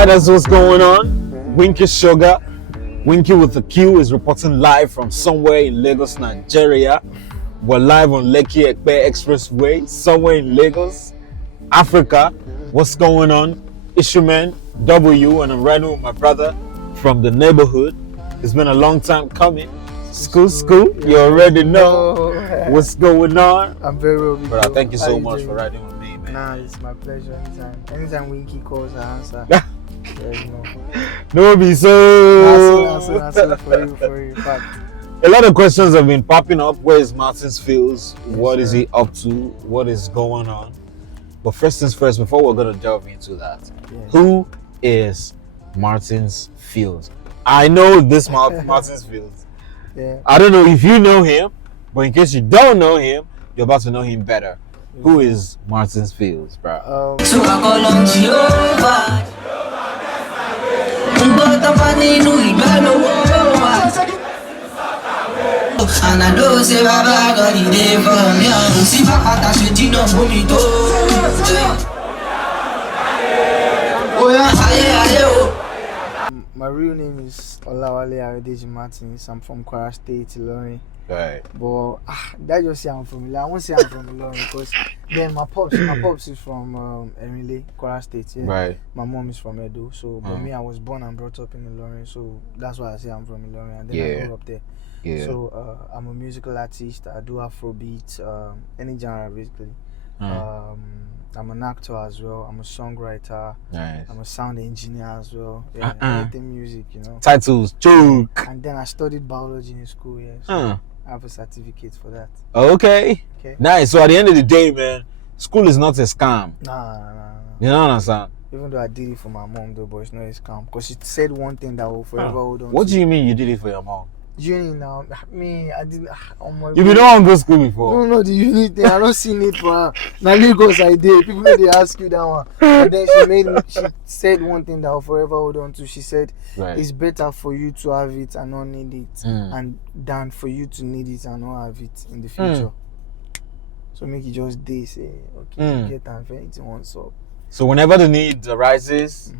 Alright, that's what's going on. Winky Sugar. Winky with the Q is reporting live from somewhere in Lagos, Nigeria. We're live on Lekki Ekpe Expressway, somewhere in Lagos, Africa. What's going on? Issueman W, and I'm riding with my brother from the neighborhood. It's been a long time coming. School, you already know what's going on. I'm very well. Brother, thank you so much for riding with me, man. Nah, it's my pleasure. Anytime Winky calls, I answer. No be so. That's for you. Fact. A lot of questions have been popping up. Where is MartinsFeelz? What is he up to? What is going on? But first things first, before we're gonna delve into that, who is MartinsFeelz? I know this MartinsFeelz. Yeah. I don't know if you know him, but in case you don't know him, you're about to know him better. Who is MartinsFeelz, bro? So I call on Jehovah. And I know say Baba got the day for me. See my heart as you did not for me too. Oh yeah, my real name is Olawale Adeji Martins. I'm from Kwara State, Ilorin. Right. But that just say I'm from Ilorin. I won't say I'm from Ilorin because then my pops is from Emile, Kwara State. Yeah. Right. My mom is from Edo. So, but me, I was born and brought up in Ilorin. So that's why I say I'm from Ilorin. And then I grew up there. Yeah. So I'm a musical artist. I do Afrobeat, any genre basically. I'm an actor as well. I'm a songwriter. Nice. I'm a sound engineer as well. Yeah, anything music, you know. Titles, joke. And then I studied biology in school. Yeah, so I have a certificate for that. Okay. Nice. So at the end of the day, man, school is not a scam. Nah. You know what I'm saying? Even though I did it for my mom, though, but it's not a scam because she said one thing that will forever hold on. What do you mean you did it for your mom? Uni now, me, I didn't. Oh my You been on go school before? No, the uni thing. I don't see need for her. Now Lagos I did. People they ask you that one. But then she said one thing that will forever hold on to. She said it's better for you to have it and not need it, and than for you to need it and not have it in the future. So make it just day say okay, get and anything once up. So whenever the need arises.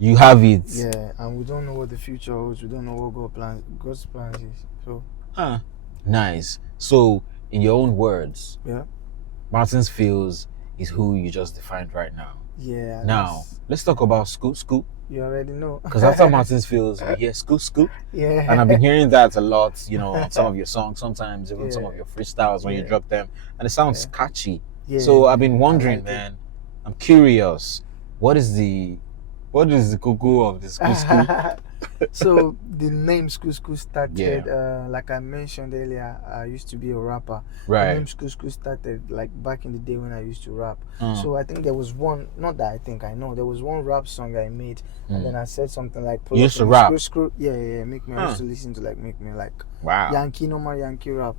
You have it. Yeah, and we don't know what the future holds. We don't know what God's plans is. So. Nice. So, in your own words, MartinsFeelz is who you just defined right now. Yeah. Now, let's talk about school. You already know. Because after MartinsFeelz, we hear school. Yeah. And I've been hearing that a lot, you know, on some of your songs, sometimes even some of your freestyles when you drop them. And it sounds catchy. Yeah. So I've been wondering, man, I'm curious, what is the cuckoo of the school? So the name school started like I mentioned earlier. I used to be a rapper. Right. The name school started like back in the day when I used to rap. So I think there was one, not that I think I know, there was one rap song I made, and then I said something like you used to rap? Yeah, make me. I used to listen to like make me like normal Yankee rap.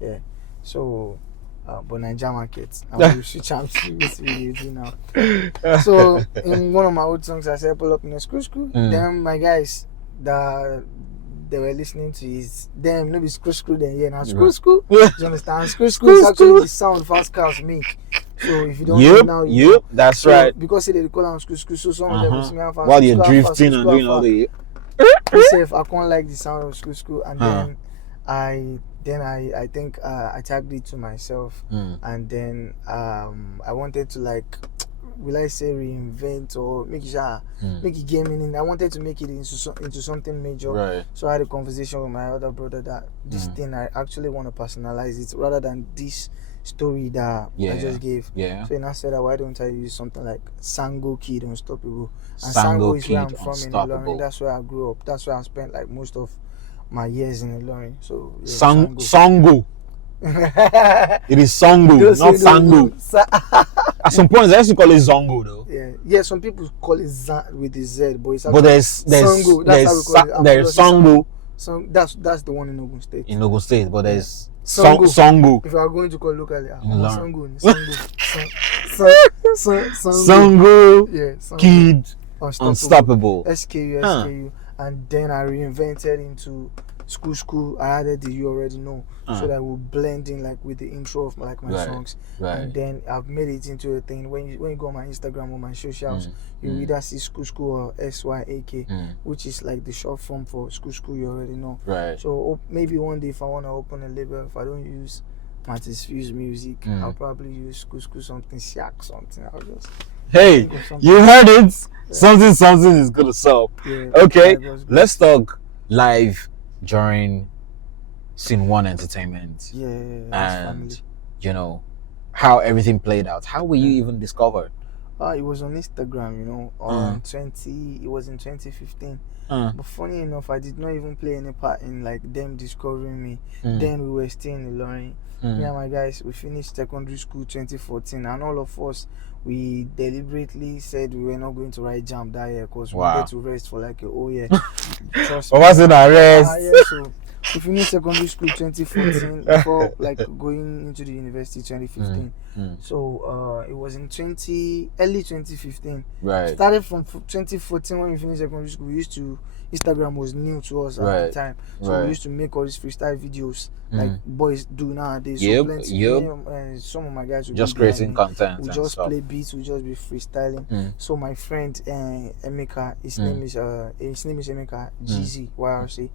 Yeah. So but Nigerian markets. I wish you chance to this video now. So in one of my old songs I said pull up in a school. Then my guys that they were listening to is them maybe school then now school. Do you understand? School is actually the sound fast cars make. So if you don't know now, that's right. Because they call them school, so some of them listen fast. While you're drifting and doing all the myself, I can't like the sound of school, and then I think I tagged it to myself, and then I wanted to like, will I say reinvent or make it gaming? I wanted to make it into something major. Right. So I had a conversation with my other brother that this thing I actually want to personalize it rather than this story that I just gave. Yeah. So I said that why don't I use something like Sango Kid Unstoppable? And Sango is where I'm from in Ilorin. That's where I grew up. That's where I spent like most of my years in Ilorin. So Sango. It is Sango, not Sango. At some points I used to call it Zongo though. Yeah. Some people call it with a Z, but it's actually there's Sango. That's how we call it. There's Sango. So that's the one in Ogun State. In Ogun State, but there's Sango. If you are going to call locally, Sango. Sango. Kid Unstoppable. SKU. And then I reinvented into School. I added the You Already Know, so that we'll blend in like with the intro of like my songs, and then I've made it into a thing. When you go on my Instagram or my socials, you either see School or SYAK, which is like the short form for School. You Already Know. Right. So maybe one day if I want to open a label, if I don't use MartinsFeelz music, I'll probably use School something, Shack something. I'll just. Hey, you heard it. Yeah. Something is gonna solve. Yeah, okay, let's talk live during Scene One Entertainment. Yeah, and you know how everything played out. How were you even discovered? It was on Instagram, you know, on it was in 2015. But funny enough, I did not even play any part in like them discovering me. Then we were still in Ilorin. Me and my guys, we finished secondary school 2014, and all of us, we deliberately said we were not going to write jam that year because we wanted to rest for like a whole year. Trust me. What's in our rest? So we finished secondary school 2014 before like going into the university 2015. So it was in early 2015. Right. Started from 2014 when we finished secondary school. We used to, Instagram was new to us at the time, so we used to make all these freestyle videos like boys do nowadays. So plenty, some of my guys would just creating content. We just play beats. We just be freestyling. So my friend Emeka, his name is Emeka GZ YRC.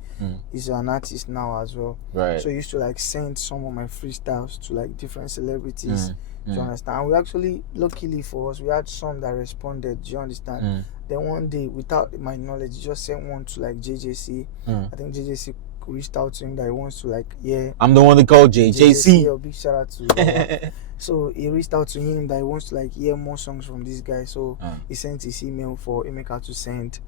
He's an artist now as well. Right. So he used to like send some of my freestyles to like different celebrities. Do you understand? And we actually, luckily for us, we had some that responded. Do you understand? Then one day, without my knowledge, he just sent one to like JJC. I think JJC reached out to him that he wants to like, I'm the one that called JJC. A big shout out to so he reached out to him that he wants to like hear more songs from this guy. So he sent his email for Emeka to send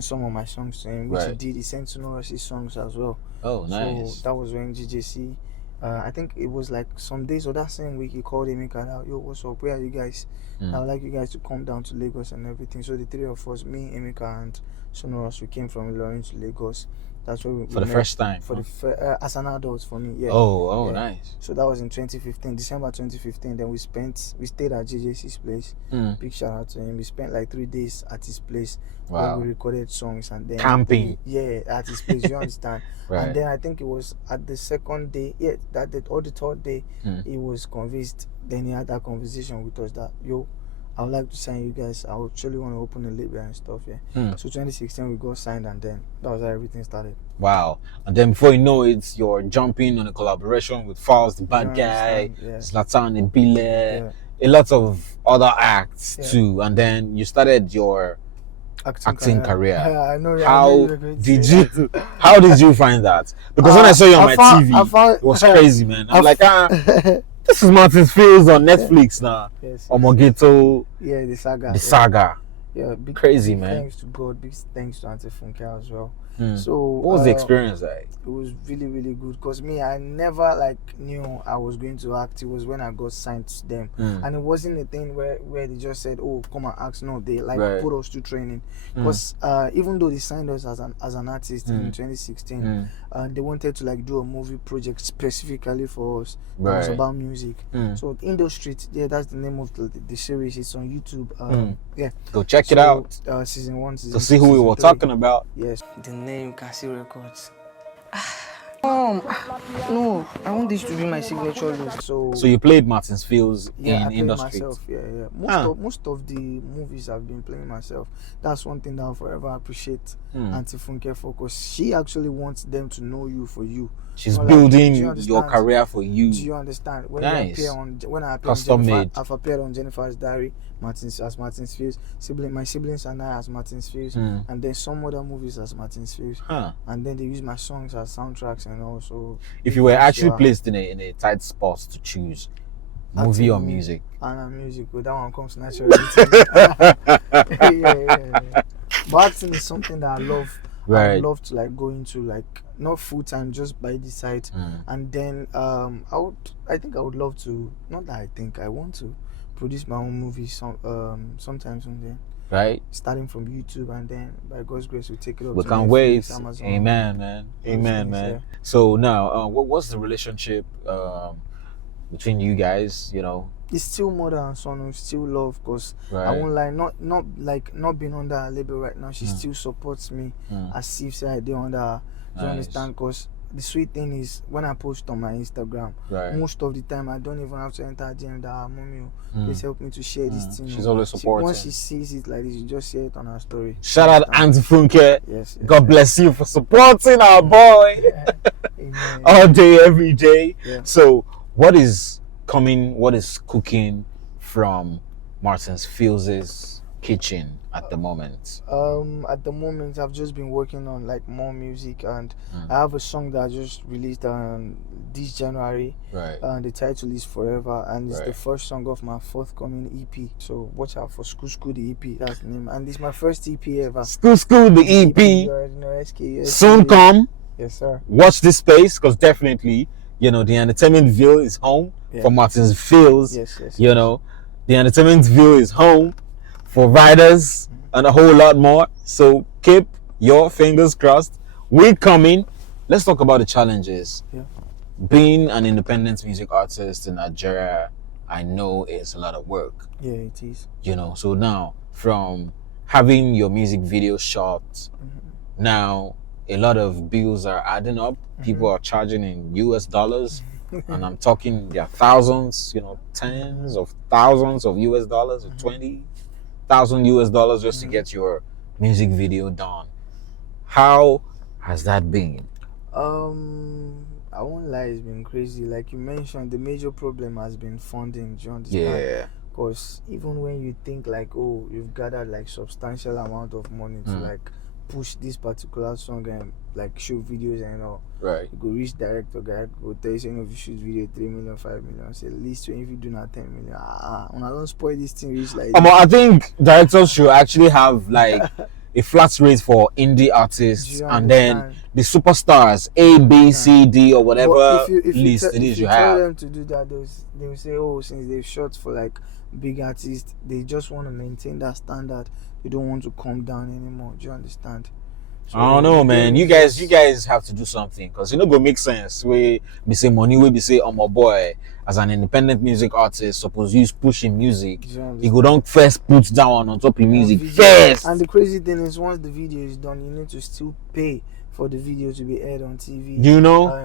some of my songs to him, which he did. He sent Sonorous' songs as well. Oh, nice. So that was when JJC. I think it was like some days or that same week he called Emeka out, yo, what's up? Where are you guys? I would like you guys to come down to Lagos and everything. So the three of us, me, Emeka, and Sonorous, we came from Ilorin to Lagos. That's where we for the met first time. For the as an adult for me, yeah. Oh, nice. So that was in 2015, December 2015. Then we stayed at JJC's place. Big shout out to him. We spent like 3 days at his place. Where we recorded songs and then camping. At his place. You understand? And then I think it was at the second day, or the third day, he was convinced. Then he had that conversation with us that, yo, I would like to sign you guys. I would actually want to open a label and stuff. So 2016 we got signed, and then that was how everything started. Wow. And then before you know it, you're jumping on a collaboration with Falz, the bad guy, Zlatan Ibile, a lot of other acts too. And then you started your acting career. I know. How did you find that? Because when I saw you on my TV, it was crazy, man. I'm like, this is MartinsFeelz on Netflix now. Omogeto. Yeah, the saga. Yeah, big crazy, big man. Thanks to God, big thanks to Auntie Funke as well. So what was the experience like? It was really, really good because I never like knew I was going to act. It was when I got signed to them, and it wasn't a thing where they just said, "Oh, come and act." No, they like put us to training because even though they signed us as an artist in 2016, they wanted to like do a movie project specifically for us. It was about music. So Indo Street, that's the name of the series. It's on YouTube. Go check it out. Season 1, to see who we were talking about. Yes. The name Cassie Records. No, I want this to be my signature look. So you played MartinsFeelz in Indo Street. Myself, most of the movies I've been playing myself. That's one thing that I'll forever appreciate Auntie Funke for, because she actually wants them to know you for you. She's building your career for you. Do you understand? When nice. When I appear custom made. I've appeared on Jennifer's Diary, MartinsFeelz, my siblings and I as MartinsFeelz, and then some other movies as MartinsFeelz, and then they use my songs as soundtracks and also. If you were actually placed in a tight spot to choose, movie or music? Music, but that one comes naturally. But acting is something that I love. I love to like go into like not full time, just by the side, and then I think I would love to. Not that I think I want to produce my own movies sometime soon. Then starting from YouTube, and then by God's grace we'll take it up. We can't wait. Amazon, amen, man. Amen, man. Yeah. So now, what's the relationship between you guys? You know. It's still mother and son, we still love, because I won't lie, not being under a label right now, she still supports me as if I did under her. Do you understand? Because the sweet thing is when I post on my Instagram, most of the time I don't even have to enter DM that mommy, please help me to share this thing. She's always supporting. Once she sees it like this, you just share it on her story. Shout out Auntie Funke. Yes, God bless you for supporting our boy all day, every day. Yeah. So, what is cooking from MartinsFeelz's kitchen at the moment? At the moment, I've just been working on like more music, and I have a song that I just released this January. Right. The title is Forever, and it's the first song of my forthcoming EP. So watch out for School the EP. That's the name, and it's my first EP ever. School the EP. You already know, SK. Soon come. Yes, sir. Watch this space, because definitely, the Entertainmentville is home for MartinsFeelz. Yes. The Entertainmentville is home for riders and a whole lot more. So keep your fingers crossed. We're coming. Let's talk about the challenges. Yeah. Being an independent music artist in Nigeria, I know it's a lot of work. Yeah, it is. So now from having your music video shot, now a lot of bills are adding up. People are charging in US dollars. And I'm talking there are thousands, tens of thousands of US dollars or 20,000 US dollars just to get your music video done. How has that been? I won't lie, it's been crazy. Like you mentioned, the major problem has been funding. Do you understand? Yeah. Because even when you think like, oh, you've gathered like substantial amount of money to like push this particular song and like shoot videos and all, right? You go reach director guy, go tell you saying if you shoot video 3 million, 5 million, say at least 20 if you do not 10 million. When I don't spoil this thing, reach like. I think directors should actually have like a flat rate for indie artists, and then the superstars A, B, C, D, or whatever list it is you have. Tell them to do that, they will say, oh, since they've shot for like big artists, they just want to maintain that standard. They don't want to come down anymore. Do you understand? So I don't know, man. You guys have to do something, because go make sense. We say money, we say my boy as an independent music artist, suppose you pushing music. You go down first, put down on top of music first. And the crazy thing is, once the video is done, you need to still pay for the video to be aired on TV.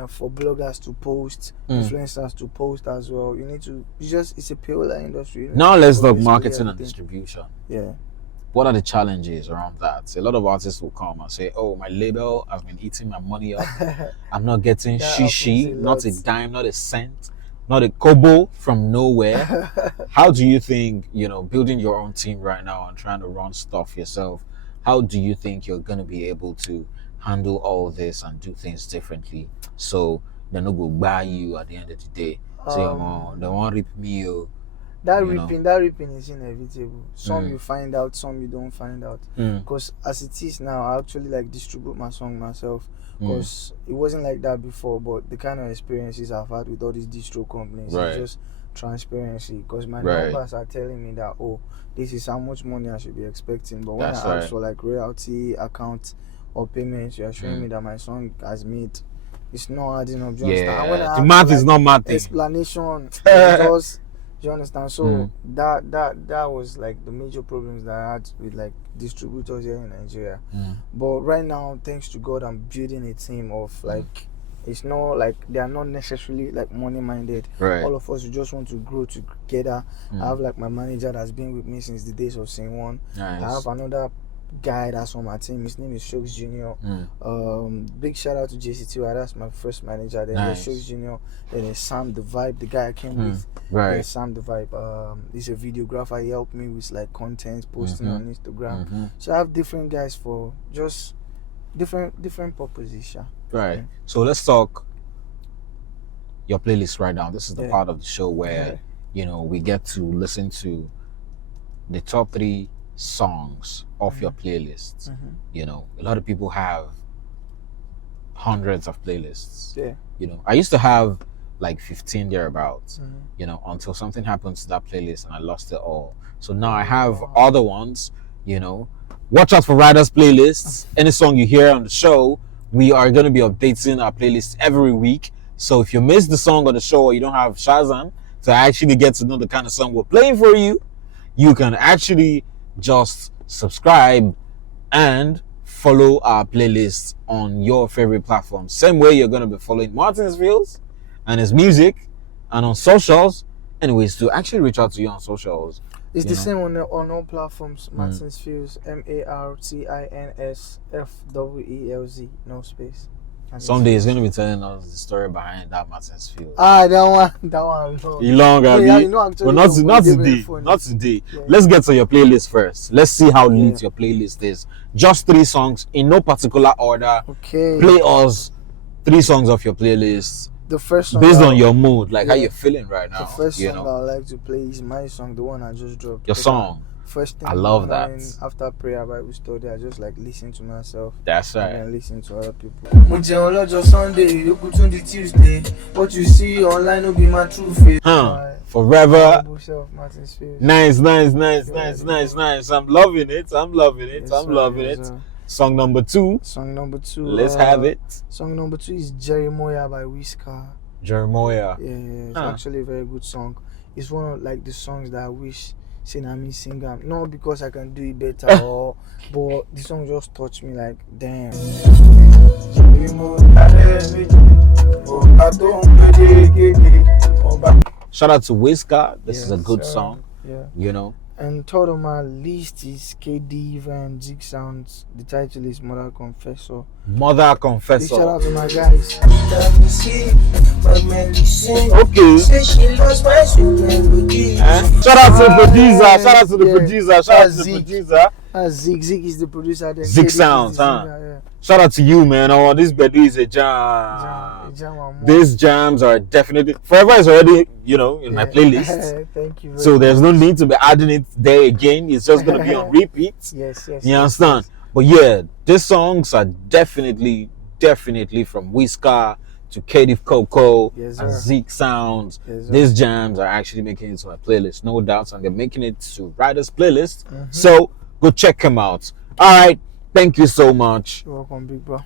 For bloggers to post, influencers to post as well. You need to. It's a payola industry. Now let's talk marketing and distribution. Yeah. What are the challenges around that? A lot of artists will come and say, oh, my label, I've been eating my money up. I'm not getting shishi, not a dime, not a cent, not a kobo from nowhere. How do you think, building your own team right now and trying to run stuff yourself, how do you think you're going to be able to handle all this and do things differently so they're not going to buy you at the end of the day? Say, they won't rip me, That ripping is inevitable. Some you find out, some you don't find out. Because as it is now, I actually like distribute my song myself. Because it wasn't like that before, but the kind of experiences I've had with all these distro companies is just transparency. Because my numbers are telling me that, oh, this is how much money I should be expecting. But when I ask for like royalty account or payments, you are showing me that my song has made. It's not adding up. The math is not math. Explanation. Because do you understand? So that was like the major problems that I had with like distributors here in Nigeria. But right now, thanks to God, I'm building a team of like, it's not like they are not necessarily like money minded. All of us, we just want to grow together. I have like my manager that's been with me since the days of Scene One. I have another guy that's on my team. His name is Shokes Jr. Big shout out to JC2. That's my first manager. Then there's Shokes Jr. Then there's Sam the Vibe, the guy I came with. There's Sam the Vibe. He's a videographer. He helped me with like content posting on Instagram. So I have different guys for just different purposes. So let's talk your playlist right now. This is the part of the show where we get to listen to the top 3 songs off your playlists. A lot of people have hundreds of playlists. I used to have like 15 thereabouts, until something happened to that playlist and I lost it all. So now I have other ones. Watch out for Ryder's playlists. Any song you hear on the show, we are going to be updating our playlist every week. So if you miss the song on the show or you don't have Shazam to actually get to know the kind of song we're playing for you, you can actually just subscribe and follow our playlist on your favorite platform. Same way you're going to be following MartinsFeelz and his music, and on socials. Anyways, to actually reach out to you on socials, It's the same on all platforms. MartinsFeelz, MartinsFeelz, no space. And someday he's going to be telling us the story behind that MartinsFeelz. That one. Long, Yeah, you know, actually, but not today. Not today. Yeah. Let's get to your playlist first. Let's see how lit your playlist is. Just 3 songs in no particular order. Okay. Play us 3 songs of your playlist The first song based on your mood, like how yeah. you're feeling right now. The first you song know, I would like to play is my song, the one I just dropped. your song. First thing I in the love that. morning, after prayer Bible study, I just like listen to myself. That's And right. then listen to other people. Sunday, you could tune the Tuesday. What you see online will be my true face. Forever. MartinsFeelz. Nice. I'm loving it. Yes, I'm loving it. sir. Song number 2. Song number 2. Let's have it. Song number 2 is Jeremiah by Whisker. Jeremiah. Yeah, it's actually a very good song. It's one of like the songs that I wish me sing them. Not because I can do it better but the song just touched me like damn. Shout out to Whisker. This is a Yes, good sir. song. Yeah. You know. And third on my list is KD and Zig Sounds. The title is Mother Confessor. Mother Big Confessor. shout out to my guys. Okay. Shout out to the producer. Shout out to the Yeah. producer. Shout out to the Zig. producer. Zig is the producer. Then Zig KD is Sounds, the huh? singer, Shout out to you, man. Oh, this bedu is a yeah. jam. and These jams are definitely Forever is already, in my playlist. Thank you. Very So there's much. no need to be adding it there again. It's just gonna be on repeat. Yes. You understand? But yeah, these songs are definitely from Whisker to Katie Coco Yes, and sir. Zeke Sounds. Yes, sir. These jams are actually making it to my playlist, no doubt, and they're making it to Ryder's playlist. So go check them out. All right, thank you so much, You're welcome, big bro.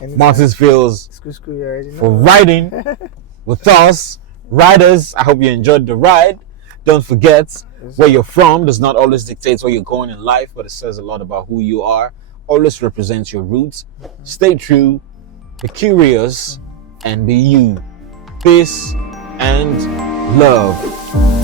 MartinsFeelz, School, you already know. for riding with us, riders. I hope you enjoyed the ride. Don't forget, where you're from does not always dictate where you're going in life, but it says a lot about who you are. Always represent your roots. Stay true, be curious, and be you. Peace and love.